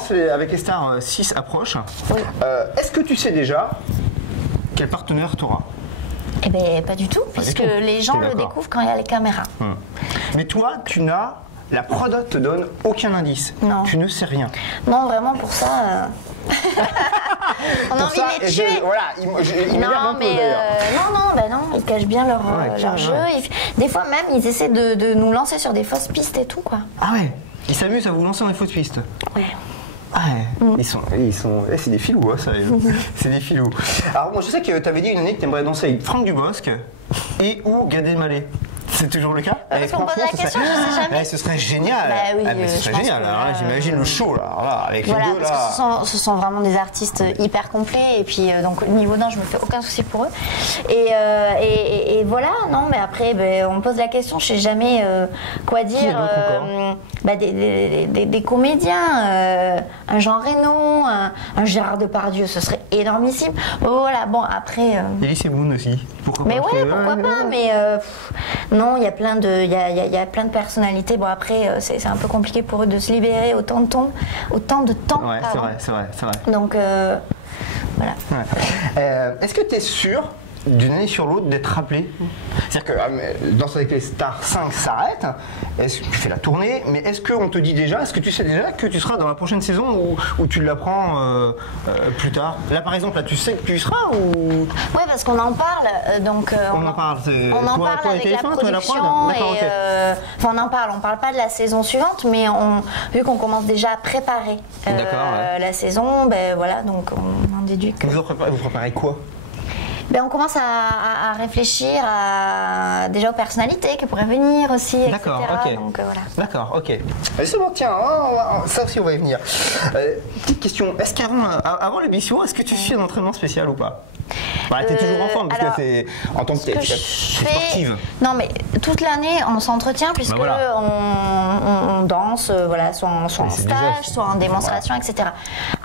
Florence, avec les stars 6 approche. Oui. Est-ce que tu sais déjà quel partenaire tu auras? Eh bien, pas du tout, puisque du tout. les gens le découvrent quand il y a les caméras. Mais toi, tu n'as... La prod te donne aucun indice. Non. Tu ne sais rien. Non, vraiment, pour ça... On a envie de les tuer. Voilà, il m'énerve un peu d'ailleurs. Non, ils cachent bien leur jeu. ouais. Des fois même, ils essaient de nous lancer sur des fausses pistes et tout, quoi. Ah ouais, ils s'amusent à vous lancer dans les fausses pistes. Ouais. Ah ouais, c'est des filous, hein, ça. C'est des filous. Alors moi, je sais que tu avais dit une année que tu aimerais danser avec Franck Dubosc et ou Gad Elmaleh. C'est toujours le cas? Parce qu'on pose la question, je sais jamais. Ce serait génial. Bah oui, mais ce serait génial. J'imagine le show là, avec voilà, les deux parce là. que ce sont vraiment des artistes hyper complets et puis donc niveau d'un, je me fais aucun souci pour eux. Et voilà, non, mais après, on me pose la question, je sais jamais quoi dire. Qui est l'autre encore Des comédiens, un Jean Reno, un Gérard Depardieu, ce serait énormissime. Voilà, bon après. Elise Moon aussi. Pourquoi Mais pas? ouais, pourquoi pas, mais non, il y a plein de personnalités. Bon après, c'est un peu compliqué pour eux de se libérer autant de temps. Ouais, c'est vrai. Donc voilà. Ouais. Est-ce que tu es sûr d'une année sur l'autre d'être rappelé? C'est-à-dire que Danse avec les stars 5 s'arrête, est-ce que tu fais la tournée, mais est-ce qu'on te dit déjà, est-ce que tu sais déjà que tu seras dans la prochaine saison ou tu l'apprends plus tard? Là par exemple, là, tu sais que tu y seras ou... Ouais, parce qu'on en parle, donc on en parle, on en parle avec la production et enfin on parle pas de la saison suivante, mais vu qu'on commence déjà à préparer la saison, ben voilà, donc on en déduit que... Vous préparez quoi? Ben, on commence à réfléchir déjà aux personnalités qui pourraient venir aussi, etc. D'accord, ok. Donc, voilà. D'accord, ok. C'est bon, tiens, ça aussi on va y venir. Petite question, est-ce qu'avant l'émission, est-ce que tu fais un entraînement spécial ou pas? T'es toujours en forme parce que c'est en tant que t'es sportive. Non mais toute l'année on s'entretient puisque on danse, voilà, soit en stage, soit en démonstration, etc.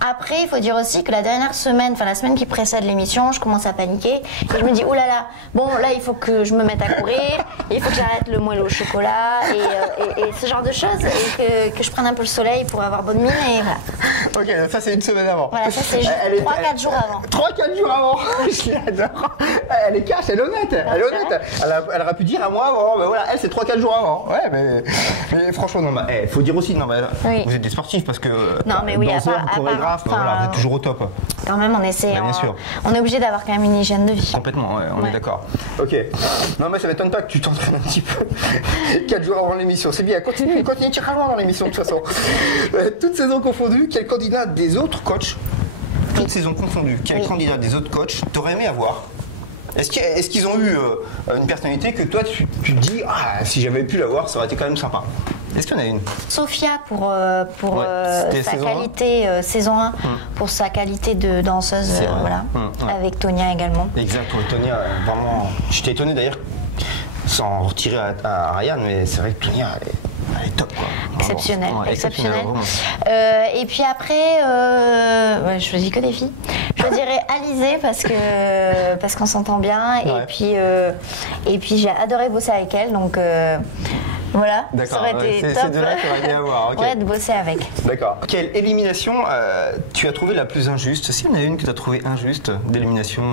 Après il faut dire aussi que la dernière semaine, enfin la semaine qui précède l'émission, je commence à paniquer et je me dis oh là là, bon là il faut que je me mette à courir, il faut que j'arrête le moelle au chocolat et ce genre de choses et que je prenne un peu le soleil pour avoir bonne mine et voilà. Ok, ça c'est une semaine avant. Voilà, ça c'est 3-4 jours avant. 3-4 jours avant. Je l'adore. Elle est cash, elle est honnête. Elle est honnête. Elle aurait pu dire à moi, bon, ben voilà, elle c'est 3-4 jours avant. Ouais, mais franchement, non, il faut dire aussi, non, vous êtes des sportifs parce que danseurs, chorégraphes, voilà, vous êtes toujours au top. Quand même, on essaie. Bien sûr. On est obligé d'avoir quand même une hygiène de vie. Complètement, ouais, on est d'accord. Ok. Non, mais ça m'étonne pas que tu t'entraînes un petit peu 4 jours avant l'émission. C'est bien. Continue, tu iras loin dans l'émission de toute façon. Toute saison confondue, quel candidat des autres coachs? Toute saison confondue, quel candidat des autres coachs t'aurais aimé avoir? Est-ce qu'ils ont eu une personnalité que toi tu te dis si j'avais pu l'avoir ça aurait été quand même sympa? Est-ce qu'il y en a une? Sophia pour sa qualité saison 1, pour sa qualité de danseuse, voilà, avec Tonia également. Exact, Tonia, vraiment. Je t'ai étonné d'ailleurs, sans retirer à Ryan, mais c'est vrai que Tonia elle est top quoi. Exceptionnel, exceptionnel. Et puis après, je choisis que des filles. Je dirais Alizée parce qu'on s'entend bien et puis j'ai adoré bosser avec elle donc voilà. D'accord. Ça aurait été c'est top. de là qu'il aurait aimé avoir. Okay. Ouais, de bosser avec. D'accord. Quelle élimination tu as trouvé la plus injuste? S'il y en a une que tu as trouvée injuste d'élimination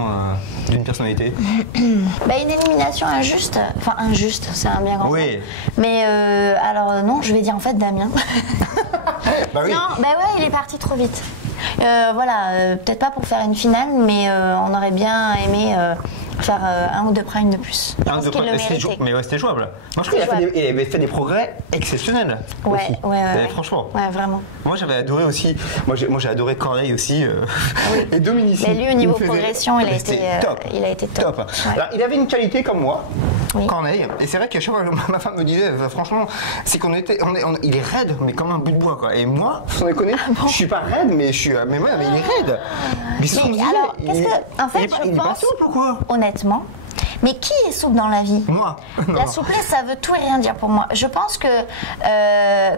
d'une personnalité? Une élimination injuste, enfin injuste, c'est un bien grand mot. Oui. Mais alors non, je vais dire en fait Damien. Bah oui. Non, il est parti trop vite. Voilà, peut-être pas pour faire une finale, mais on aurait bien aimé faire un ou deux primes de plus. Mais c'était jouable. Moi je trouve qu'il avait fait des progrès exceptionnels. Ouais. Franchement. Ouais, vraiment. Moi j'avais adoré aussi. Moi j'ai adoré Corneille aussi. Et Dominici. Mais lui au niveau progression, il a été top. Ouais. Alors il avait une qualité comme moi. Oui. Corneille. Et c'est vrai qu'à chaque fois ma femme me disait franchement, c'est qu'on était, il est raide mais comme un bout de bois quoi. Et moi, sans déconner, je suis pas raide mais il est raide. En fait, je pense souple ou quoi? Honnêtement, mais qui est souple dans la vie? Moi. La souplesse, ça veut tout et rien dire pour moi. Je pense que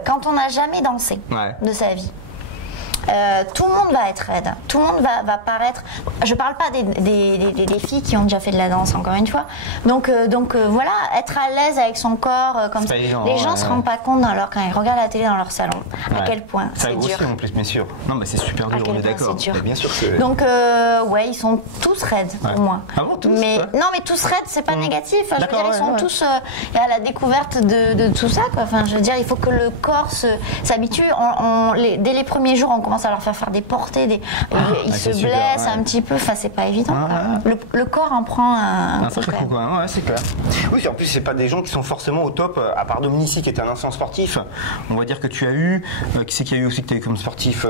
quand on n'a jamais dansé de sa vie, tout le monde va être raide. Tout le monde va paraître. Je parle pas des filles qui ont déjà fait de la danse, encore une fois. Donc voilà, être à l'aise avec son corps, comme ça. Évident, les gens se rendent pas compte quand ils regardent la télé dans leur salon, à quel point c'est dur. En plus, bien sûr. Non, mais c'est super dur, on est d'accord. Bien sûr que... Donc ouais, ils sont tous raides pour moi. Ah bon, tous? Mais non, mais tous raides, c'est pas négatif. Je veux dire, ils sont tous à la découverte de tout ça, quoi. Enfin, je veux dire, il faut que le corps s'habitue. Dès les premiers jours, on commence à leur faire des portées, ils se blessent un petit peu. Enfin, c'est pas évident. Le corps en prend un sacré coup, quoi. Ouais, c'est clair. Oui, en plus, c'est pas des gens qui sont forcément au top. À part Dominici, qui est un ancien sportif, on va dire que tu as eu. Qui c'est qu'il y a eu aussi que tu as eu comme sportif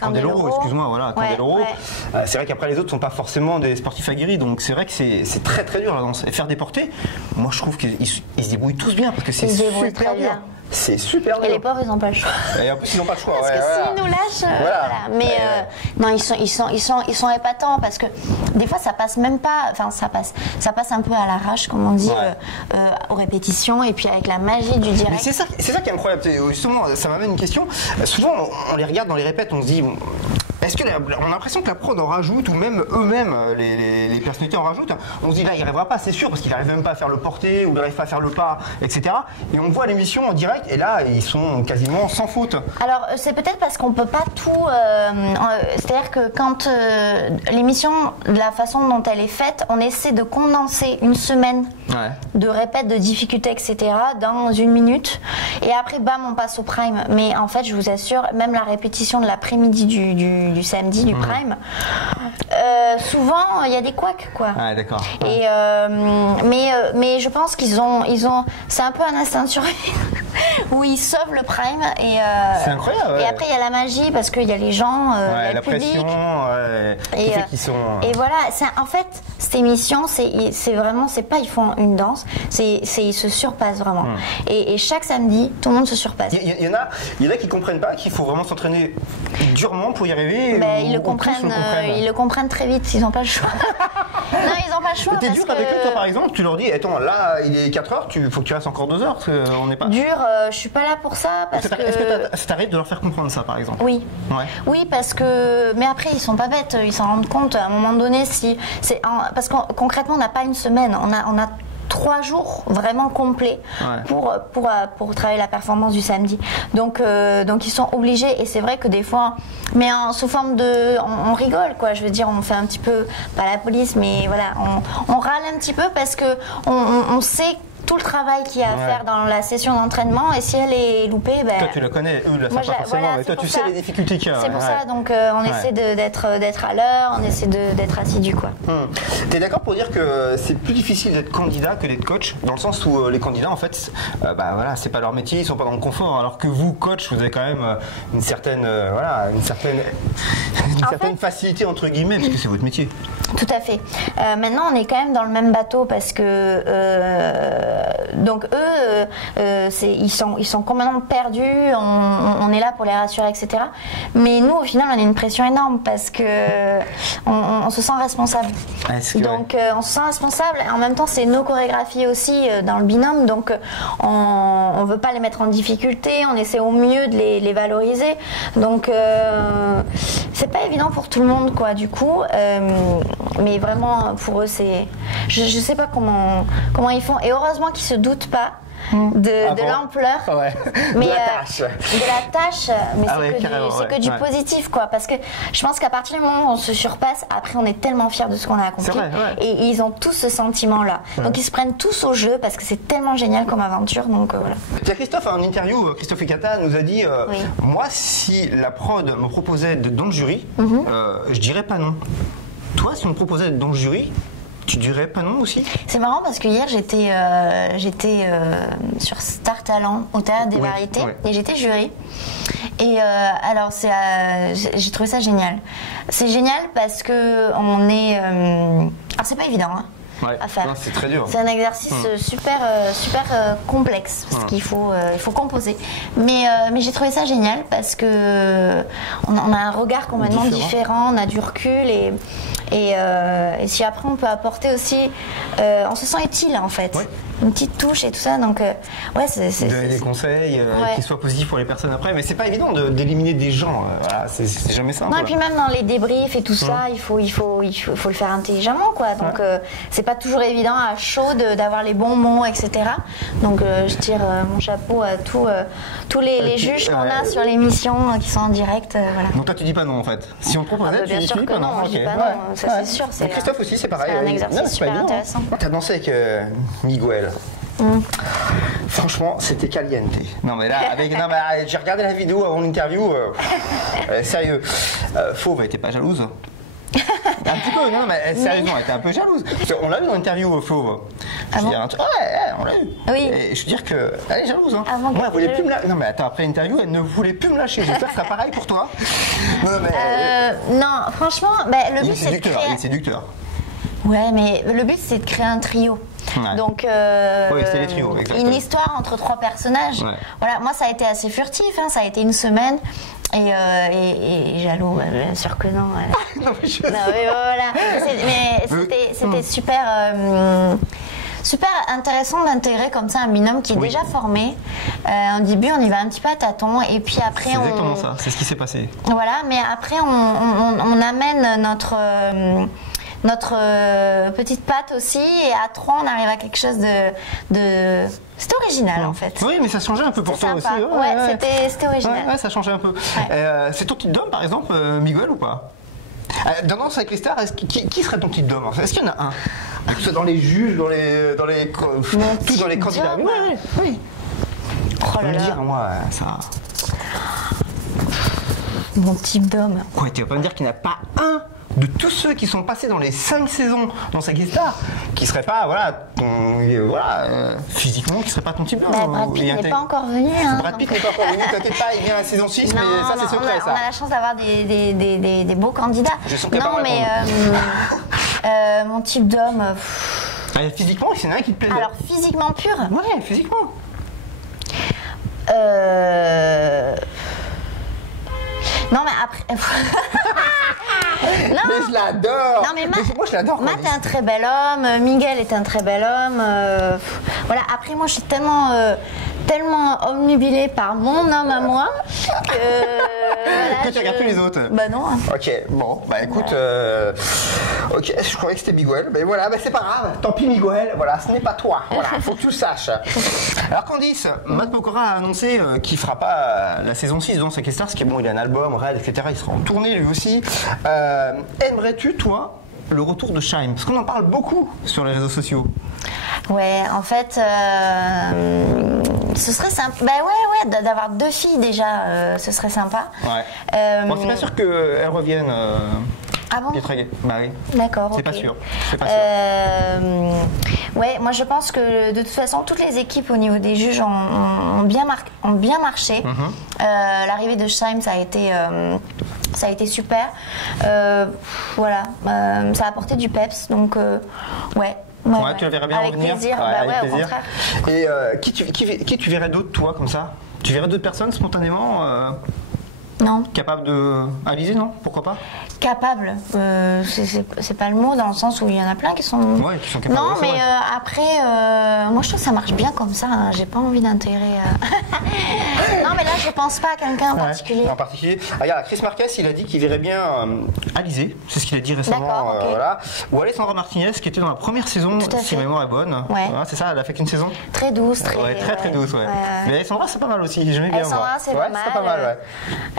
Candeloro, excuse-moi, voilà, Candeloro. Ouais. C'est vrai qu'après, les autres sont pas forcément des sportifs aguerris. Donc, c'est vrai que c'est très très dur la danse. Et faire des portées, moi, je trouve qu'ils se débrouillent tous bien parce que c'est super dur. C'est super dur. Et les pauvres, ils n'ont pas le choix. Et en plus, ils n'ont pas le choix. Parce que s'ils nous lâchent, voilà. Mais non, ils sont épatants parce que des fois, ça passe même pas. Enfin, ça passe un peu à l'arrache, comme on dit, aux répétitions, et puis avec la magie du direct. Mais c'est ça qui est incroyable. Justement, ça m'amène une question. Souvent, on les regarde dans les répètes, on se dit. Est-ce qu'on a l'impression que la prod en rajoute, ou même eux-mêmes, les personnalités en rajoutent? On se dit là, il n'y arrivera pas, c'est sûr, parce qu'il n'arrive même pas à faire le porté, ou il n'arrive pas à faire le pas, etc. Et on voit l'émission en direct, et là, ils sont quasiment sans faute. Alors, c'est peut-être parce qu'on ne peut pas tout... c'est-à-dire que quand l'émission, de la façon dont elle est faite, on essaie de condenser une semaine de répètes, de difficultés, etc. dans 1 minute. Et après, bam, on passe au prime. Mais en fait, je vous assure, même la répétition de l'après-midi du samedi, du prime, souvent, il y a des couacs, quoi. Ah, d'accord. Et, mais je pense qu'ils ont c'est un peu un instinct de survie où ils sauvent le prime. C'est incroyable. Et après, il y a la magie parce qu'il y a les gens, il y a le public. Pression, qui fait qu'ils sont... Et voilà, en fait, cette émission, c'est vraiment, c'est pas ils font une danse, ils se surpassent vraiment. Et chaque samedi, tout le monde se surpasse. Il y en a qui comprennent pas qu'il faut vraiment s'entraîner durement pour y arriver. Mais ils le comprennent très vite, ils n'ont pas le choix. Non, ils n'ont pas le choix. T'es dur avec eux, toi, par exemple, tu leur dis, attends, là, il est 4 heures, faut que tu restes encore 2 heures, parce qu'on n'est pas... Dur, je suis pas là pour ça, parce que... Est-ce que ça t'arrive de leur faire comprendre ça, par exemple? Oui. Ouais. Oui, parce que... Mais après, ils sont pas bêtes, ils s'en rendent compte, à un moment donné, parce que concrètement, on n'a pas une semaine, on a 3 jours vraiment complets pour travailler la performance du samedi. Donc ils sont obligés, et c'est vrai que des fois, mais sous forme de, on rigole, quoi. Je veux dire, on fait un petit peu, pas la police, mais voilà, on râle un petit peu parce que on sait tout le travail qu'il y a à faire dans la session d'entraînement, et si elle est loupée, toi tu la connais, eux la savent pas forcément, mais toi tu sais les difficultés qu'il y a. C'est pour ça, donc on essaie d'être à l'heure, on essaie d'être assidu, quoi. T'es d'accord pour dire que c'est plus difficile d'être candidat que d'être coach, dans le sens où les candidats, en fait, voilà, c'est pas leur métier, ils sont pas dans le confort, alors que vous, coach, vous avez quand même une certaine facilité, entre guillemets, parce que c'est votre métier. Tout à fait. Maintenant, on est quand même dans le même bateau, parce que donc eux, ils sont complètement perdus. On est là pour les rassurer, etc. Mais nous, au final, on a une pression énorme parce que on se sent responsable. Donc, on se sent responsable. Et en même temps, c'est nos chorégraphies aussi dans le binôme. Donc, on veut pas les mettre en difficulté. On essaie au mieux de les valoriser. Donc, c'est pas évident pour tout le monde, quoi. Du coup, mais vraiment, pour eux, c'est. Je sais pas comment ils font. Et heureusement qu'ils se doutent pas de l'ampleur, mais de la tâche, mais c'est que du positif, quoi, parce que je pense qu'à partir du moment où on se surpasse, après on est tellement fiers de ce qu'on a accompli, et ils ont tous ce sentiment là, donc ils se prennent tous au jeu parce que c'est tellement génial comme aventure, donc voilà. Christophe, en interview, Christophe Ekata nous a dit moi, si la prod me proposait d'être dans le jury, je dirais pas non. Toi, si on me proposait d'être dans le jury, tu dirais pas non aussi? C'est marrant parce que hier j'étais sur Star Talent au Théâtre des Variétés et j'étais jury. Et alors j'ai trouvé ça génial. C'est génial parce que on est. Alors c'est pas évident. À faire. C'est très dur. C'est un exercice super complexe parce qu'il faut composer. Mais j'ai trouvé ça génial parce que on a un regard complètement différent, on a du recul et si après on peut apporter aussi, on se sent utile en fait. une petite touche et tout ça. Donc, ouais, donner des conseils qui soient positifs pour les personnes après. Mais c'est pas évident d'éliminer des gens. Voilà, c'est jamais simple. Non, et puis même dans les débriefs et tout ça, il faut le faire intelligemment, quoi. Donc, c'est pas toujours évident à chaud d'avoir les bons mots, etc. Donc, je tire mon chapeau à tous les juges qu'on a sur l'émission qui sont en direct. Voilà. Donc, toi, tu dis pas non, en fait. Si on te proposait, bien sûr que non, je dis pas non. Ça, c'est sûr. Et Christophe aussi, c'est pareil. C'est un exercice super intéressant. T'as dansé avec Miguel. Franchement, c'était caliente. Non mais là, j'ai regardé la vidéo avant l'interview. Sérieux, Fauve, elle était pas jalouse? Un petit peu, non mais sérieusement, elle était un peu jalouse. On l'a vu dans l'interview, Fauve. Ah bon? On l'a eu. Oui. Et je veux dire qu'elle est jalouse. Hein. Moi, elle voulait plus me lâcher. Non mais attends, après l'interview, elle ne voulait plus me lâcher. J'espère que ce sera pareil pour toi. Non, franchement, le but c'est de créer... Il est séducteur. Ouais, mais le but c'est de créer un trio. Ouais. Donc, oui, c'est les trios, une histoire entre 3 personnages. Ouais. Voilà, moi ça a été assez furtif, hein, ça a été une semaine. Et jaloux, bien sûr que non. Non, mais voilà. C'était super intéressant d'intégrer comme ça un binôme qui est déjà formé. Au début, on y va un petit peu à tâtons et puis après c'est exactement ça, c'est ce qui s'est passé. Voilà, mais après on amène notre petite patte aussi et à 3 on arrive à quelque chose de... C'était original en fait. Oui, mais ça changeait un peu pour toi aussi. Ouais, c'était original. Ouais, ça changeait un peu. Ouais. C'est ton type d'homme par exemple, Miguel ou pas? Dans Danse avec les stars, qui serait ton type d'homme? Est-ce qu'il y en a un? Que ce soit dans les juges, dans les candidats. Oui. Oh là là. Dire, moi, ça... Mon type d'homme. Quoi, tu vas pas me dire qu'il n'y en a pas un de tous ceux qui sont passés dans les 5 saisons dans sa Star qui serait pas, physiquement, qui serait pas ton type d'homme? Brad Pitt n'est pas encore venu. Hein, Brad Pitt n'est pas encore venu, t'inquiète pas, il vient à la saison 6, mais ça c'est secret. On a la chance d'avoir des beaux candidats. Non, mais mon type d'homme... Physiquement, il y en a un qui te plaît. Alors, physiquement pur? Ouais, physiquement. Non, mais après... Non. Mais je l'adore. Non, mais moi je l'adore. Matt est un très bel homme, Miguel est un très bel homme. Voilà, après moi je suis tellement omnubilée par mon homme à moi que tu regardes plus les autres. Bah non. Ok, bon, bah écoute, ok, je croyais que c'était Miguel, mais voilà, c'est pas grave, tant pis Miguel, voilà, ce n'est pas toi, voilà, faut que tu le saches. Alors Candice, Matt Pokora a annoncé qu'il fera pas la saison 6 dans Danse avec les stars, parce qu'il a un album, Red, etc., il sera en tournée lui aussi. Aimerais-tu, toi, le retour de Shy'm? Parce qu'on en parle beaucoup sur les réseaux sociaux. Ouais, en fait, ce serait sympa. Bah ouais, d'avoir 2 filles déjà, ce serait sympa. Ouais. Bon, c'est pas sûr qu'elles reviennent. Ah bon? Bah oui. D'accord. C'est ok. pas sûr. C'est pas sûr. Ouais, moi je pense que de toute façon toutes les équipes au niveau des juges ont bien marché. L'arrivée de Shy'm, ça a été super. Voilà, ça a apporté du peps, donc ouais. Ouais, tu la verrais bien avec revenir. Plaisir. Avec au plaisir. contraire. Et qui tu verrais d'autres, toi, comme ça? Tu verrais d'autres personnes spontanément Non. Capable de... Alizée, non? Pourquoi pas? Capable, c'est pas le mot dans le sens où il y en a plein qui sont... Ouais, qui sont capables. Non, mais après, moi je trouve que ça marche bien comme ça, hein. J'ai pas envie d'intégrer... Non, mais là je pense pas à quelqu'un en particulier. En particulier. Ah, regarde, Chris Marquez, il a dit qu'il verrait bien Alizée, c'est ce qu'il a dit récemment. D'accord, ok. Voilà. Ou Alessandra Martinez, qui était dans la première saison, si ma mémoire est bonne. Ouais. Voilà, c'est ça, elle a fait qu'une saison. Très douce, très douce, ouais. Mais Alessandra, c'est pas mal aussi, j'aimais bien. Alessandra, c'est pas mal. C'est pas mal, ouais.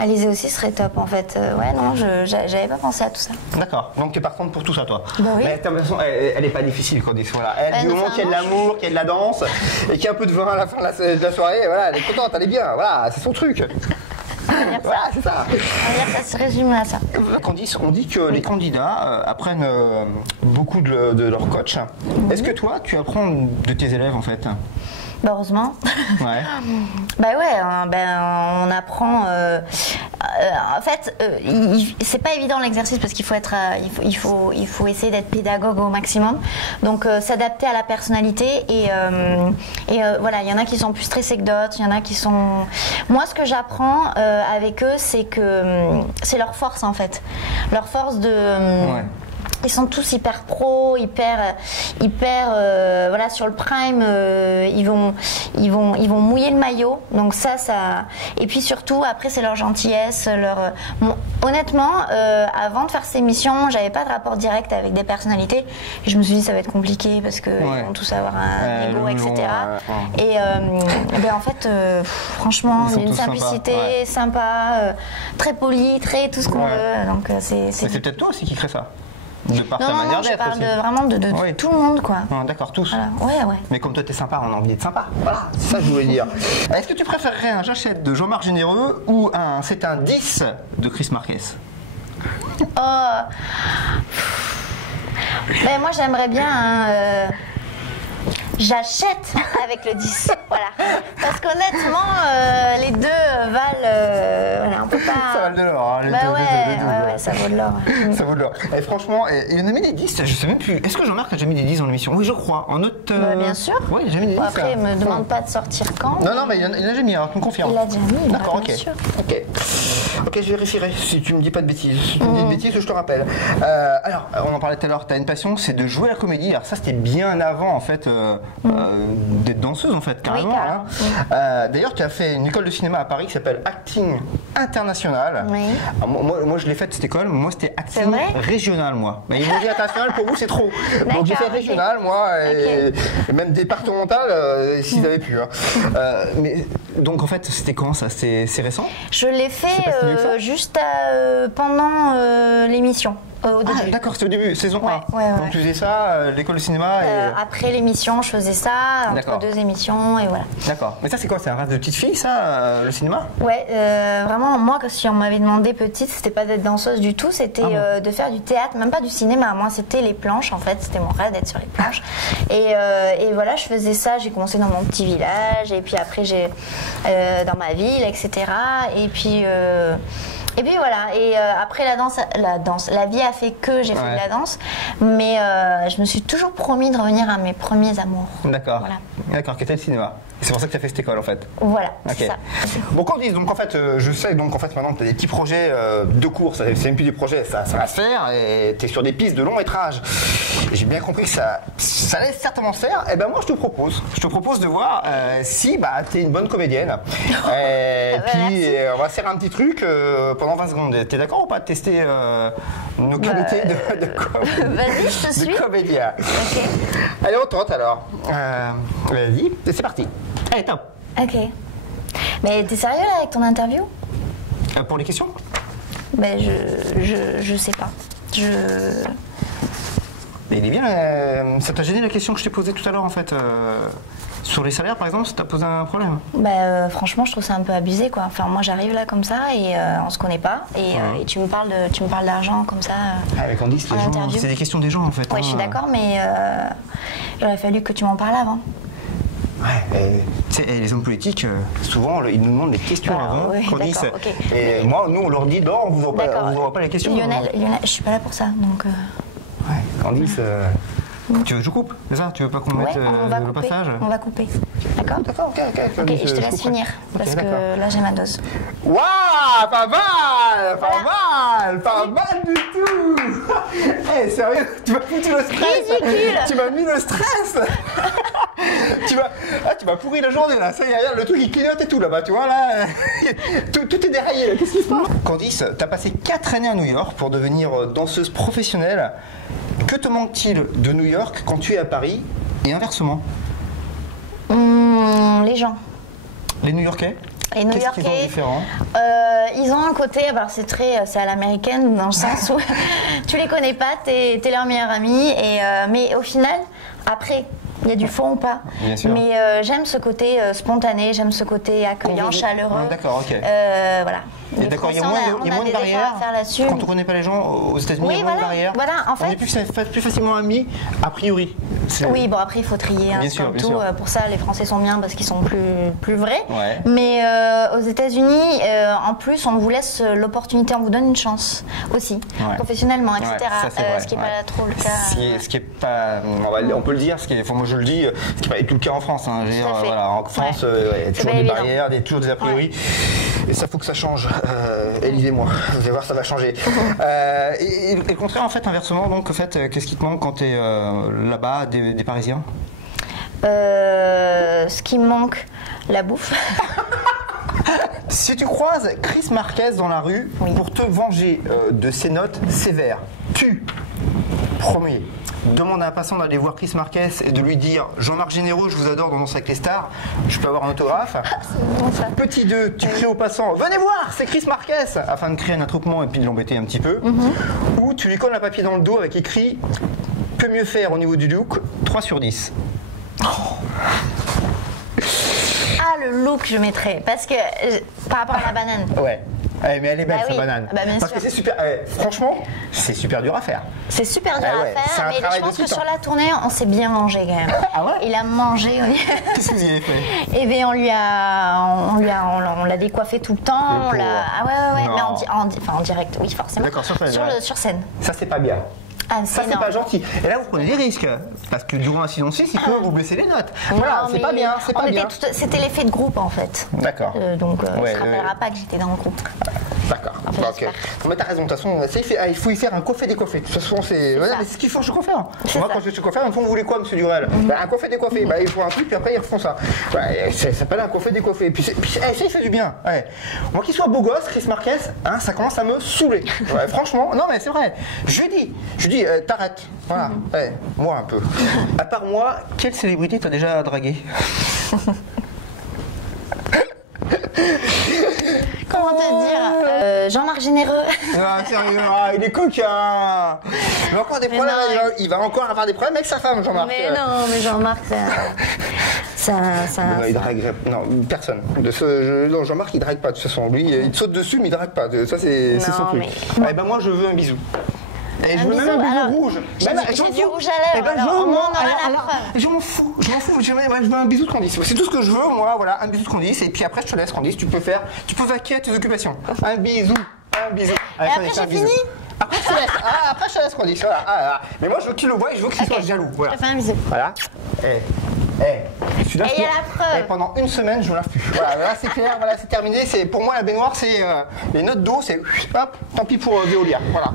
Alizée aussi serait top en fait. Ouais, non, j'avais pas pensé à tout ça. D'accord, donc tu es partante pour tout ça, toi. Bah oui. Mais de toute façon, elle est pas difficile, Candice. Voilà. Elle, du moment qu'il y a de l'amour, qu'il y a de la danse et qu'il y a un peu de vin à la fin de la soirée, voilà, elle est contente, elle est bien. Voilà, c'est son truc. Voilà, c'est ça. On va dire que ça se résume à ça. Candice, on dit que les candidats apprennent beaucoup de leur coach. Est-ce que toi, tu apprends de tes élèves en fait? Bah heureusement. Ouais. Bah ouais, on apprend. En fait, c'est pas évident l'exercice parce qu'il faut être, il faut essayer d'être pédagogue au maximum. Donc s'adapter à la personnalité et voilà, il y en a qui sont plus stressés que d'autres, il y en a qui sont. Moi, ce que j'apprends avec eux, c'est que c'est leur force en fait, leur force de. ils sont tous hyper pro, hyper voilà, sur le prime, ils vont mouiller le maillot. Donc ça et puis surtout après c'est leur gentillesse, honnêtement, avant de faire ces émissions, j'avais pas de rapport direct avec des personnalités. Et je me suis dit ça va être compliqué parce que ils vont tous avoir un ego, etc. Et ben en fait, franchement, une simplicité, sympa, très poli, très tout ce qu'on veut. Donc c'est peut-être toi aussi qui crée ça. De par ta manière d'être. Je parle vraiment de tout le monde, quoi. D'accord, tous. Voilà. Ouais. Mais comme toi t'es sympa, on a envie d'être sympa. Voilà, c'est ça que je voulais dire. Est-ce que tu préférerais un J'achète de Jean-Marc Généreux ou C'est un 10 de Chris Marquez? Ben moi j'aimerais bien J'achète avec le 10, voilà. Parce qu'honnêtement, les deux valent, voilà, on peut pas... Ça vaut de l'or, hein, les deux, ouais, ça vaut de l'or. Ça vaut de l'or. Et franchement, il en a mis des 10, je sais même plus. Est-ce que Jean-Marc a déjà mis des 10 dans l'émission? Oui, je crois. En note... bien sûr. Oui, il a déjà mis des 10. Après, il me demande pas de sortir quand. Non, mais il a déjà mis, alors tu me confirmes. Il a déjà mis, d'accord, bien sûr. Ok, je vérifierai si tu me dis pas de bêtises. Si tu me dis de bêtises, je te rappelle. Alors, on en parlait tout à l'heure, tu as une passion, c'est de jouer à la comédie. Alors ça, c'était bien avant, en fait, d'être danseuse, en fait, carrément. Oui, carrément. D'ailleurs, tu as fait une école de cinéma à Paris qui s'appelle Acting International. Oui. Moi, je l'ai faite, cette école. Moi, c'était Acting Régional, moi. Mais ils m'ont dit international, pour vous, c'est trop. Donc, j'ai fait régional, moi, et même départemental, s'ils avaient pu. Mais, donc, en fait, c'était quand, ça? C'est récent? Je l'ai fait juste pendant l'émission. D'accord, c'était au début, saison 1. Ouais. Donc tu faisais ça, l'école de cinéma et... Après l'émission, je faisais ça, entre deux émissions et voilà. D'accord. Mais ça c'est quoi? C'est un rêve de petite fille ça, le cinéma? Ouais, vraiment, moi si on m'avait demandé petite, c'était pas d'être danseuse du tout, c'était de faire du théâtre, même pas du cinéma. Moi c'était les planches en fait, c'était mon rêve d'être sur les planches. Et voilà, je faisais ça, j'ai commencé dans mon petit village et puis après j'ai dans ma ville, etc. Et puis voilà, et après la vie a fait que j'ai fait de la danse, mais je me suis toujours promis de revenir à mes premiers amours. D'accord, voilà. D'accord, qui était le cinéma. C'est pour ça que tu as fait cette école en fait. Voilà, c'est ça. Bon, Candice, donc en fait, je sais donc en fait maintenant tu as des petits projets de cours, c'est même plus des projets, ça va se faire et tu es sur des pistes de long métrage. J'ai bien compris que ça allait certainement se faire. Et ben moi je te propose de voir si tu es une bonne comédienne. Et puis on va faire un petit truc pendant 20 secondes. T'es d'accord ou pas de tester nos qualités Vas-y, je te suis. De comédien. Ok. Allez, on tente alors. Vas-y, c'est parti. Allez, top. Ok. Mais t'es sérieux là avec ton interview? Pour les questions? Ben je sais pas. Mais il est bien. Ça t'a gêné la question que je t'ai posée tout à l'heure en fait sur les salaires par exemple, ça t'a posé un problème? Franchement, je trouve ça un peu abusé quoi. Enfin, moi j'arrive là comme ça et on se connaît pas et tu me parles d'argent comme ça. Avec Candice, les gens, c'est des questions des gens en fait. Oui, je suis d'accord, mais il aurait fallu que tu m'en parles avant. Ouais, tu sais, les hommes politiques, souvent, ils nous demandent des questions avant. Oui, Candice, okay. Et moi, nous, on leur dit non, on vous envoie pas les questions. Lionel, je suis pas là pour ça, donc. Ouais, Candice. Tu veux que je coupe? C'est ça? Tu veux pas qu'on mette le passage? On va couper. D'accord? D'accord, ok. Ok, je te laisse finir, parce que là j'ai ma dose. Waouh! Pas mal du tout! Hey, sérieux, tu m'as foutu le stress! Ridicule! Tu m'as mis le stress! tu m'as pourri la journée là, ça y est, regarde, le truc il clignote et tout là-bas, tu vois là, tout est déraillé là, qu'est-ce qui se passe? Candice, t'as passé 4 années à New York pour devenir danseuse professionnelle. Que te manque-t-il de New York quand tu es à Paris et inversement? Les gens. Les New-Yorkais? Les New-Yorkais, qu'est-ce qu'ils ont de différent? ils ont un côté, c'est à l'américaine dans le sens où tu les connais pas, t'es leur meilleur ami, mais au final, après, il y a du fond ou pas. Bien sûr. Mais j'aime ce côté spontané, j'aime ce côté accueillant, chaleureux. D'accord, ok. Voilà. Et d'accord, il y a moins de barrières. Quand on ne connaît pas les gens aux États-Unis, il y a moins de barrières. Voilà, en fait. On est plus facilement amis, a priori. Oui, bon, après, il faut trier. Bien sûr, bien sûr. Pour ça, les Français sont bien parce qu'ils sont plus vrais. Ouais. Mais aux États-Unis, en plus, on vous laisse l'opportunité, on vous donne une chance aussi, professionnellement, etc. Ça, ce qui n'est pas trop le cas. Ce qui est pas. On peut le dire, moi je le dis, ce qui n'est pas tout le cas en France. Hein. En France, il y a toujours des barrières, toujours des a priori. Et ça, faut que ça change. Élise et moi, vous allez voir, ça va changer. Et le contraire, en fait, inversement, donc, en fait, qu'est-ce qui te manque quand tu es là-bas, des Parisiens? Ce qui me manque, la bouffe. Si tu croises Chris Marquez dans la rue pour te venger de ses notes sévères, premier, demande à un passant d'aller voir Chris Marquez et de lui dire « Jean-Marc Généreux, je vous adore dans Danse avec les stars, je peux avoir un autographe ?» Petit 2, tu cries au passant « Venez voir, c'est Chris Marquez !» afin de créer un attroupement et puis de l'embêter un petit peu. Ou tu lui colles un papier dans le dos avec écrit « Que mieux faire au niveau du look, 3 sur 10 ». Ah, le look, je mettrais. Parce que, par rapport à la banane. Ouais. Mais elle est belle, sa banane. Parce que c'est super. Franchement, c'est super dur à faire. C'est super dur à faire, mais je pense que sur la tournée, on s'est bien mangé quand même. Ah ouais? Il a mangé. Qu'est-ce que vous y avez fait? Et bien, on l'a décoiffé tout le temps. Ah ouais. Mais en direct, oui, forcément. D'accord, sur scène. Ça, c'est pas bien. Ah, ça, c'est pas gentil. Et là, vous prenez des risques. Parce que durant un silence 6, il peut vous baisser les notes. Voilà, c'est pas bien. C'était l'effet de groupe, en fait. D'accord. Donc, on ne se rappellera pas que j'étais dans le groupe. D'accord. Ok. Non, mais t'as raison. De toute façon, il faut y faire un coiffé-décoiffé. De toute façon, c'est. Voilà, mais c'est ce qu'il faut chez coiffeur. Moi, quand je suis coiffeur, ils me font, vous voulez quoi, monsieur Durel? Un coiffé-décoiffé. Il faut un truc, puis après, ils refont ça. Ça s'appelle un coiffé-décoiffé. Et puis, ça, il fait du bien. Ouais. Moi, qu'il soit beau gosse, Chris Marquez, ça commence à me saouler. Franchement, non, mais c'est vrai. Je dis, t'arrêtes. Voilà. Moi, un peu. À part moi, quelle célébrité t'as déjà dragué? Comment te dire Jean-Marc Généreux. Ah, sérieux, il est coquin. Il va encore des problèmes. Il va encore avoir des problèmes avec sa femme, Jean-Marc. Mais non, mais Jean-Marc, ça. Il draguerait. Non, personne. Non, Jean-Marc, il drague pas de toute façon. Lui, il te saute dessus, mais il drague pas. Ça, c'est son truc. Eh ben, moi, je veux un bisou. Et je veux même un bisou rouge. J'ai du rouge à lèvres. Je m'en fous. Je veux un bisou de Candice. C'est tout ce que je veux, moi. Voilà, un bisou de Candice. Et puis après, je te laisse, Candice. Tu peux vaquer à tes occupations. Un bisou. Et après, j'ai fini. Après, je te laisse, Candice. Voilà. Mais moi, je veux qu'il le voie et je veux qu'il soit jaloux. Voilà. Je fais un bisou. Voilà. Celui-là, il y a la preuve. Pendant une semaine, je ne lave plus. Voilà, c'est clair, voilà, c'est terminé. Pour moi, la baignoire, c'est les notes d'eau, c'est hop, tant pis pour Veolia. Voilà.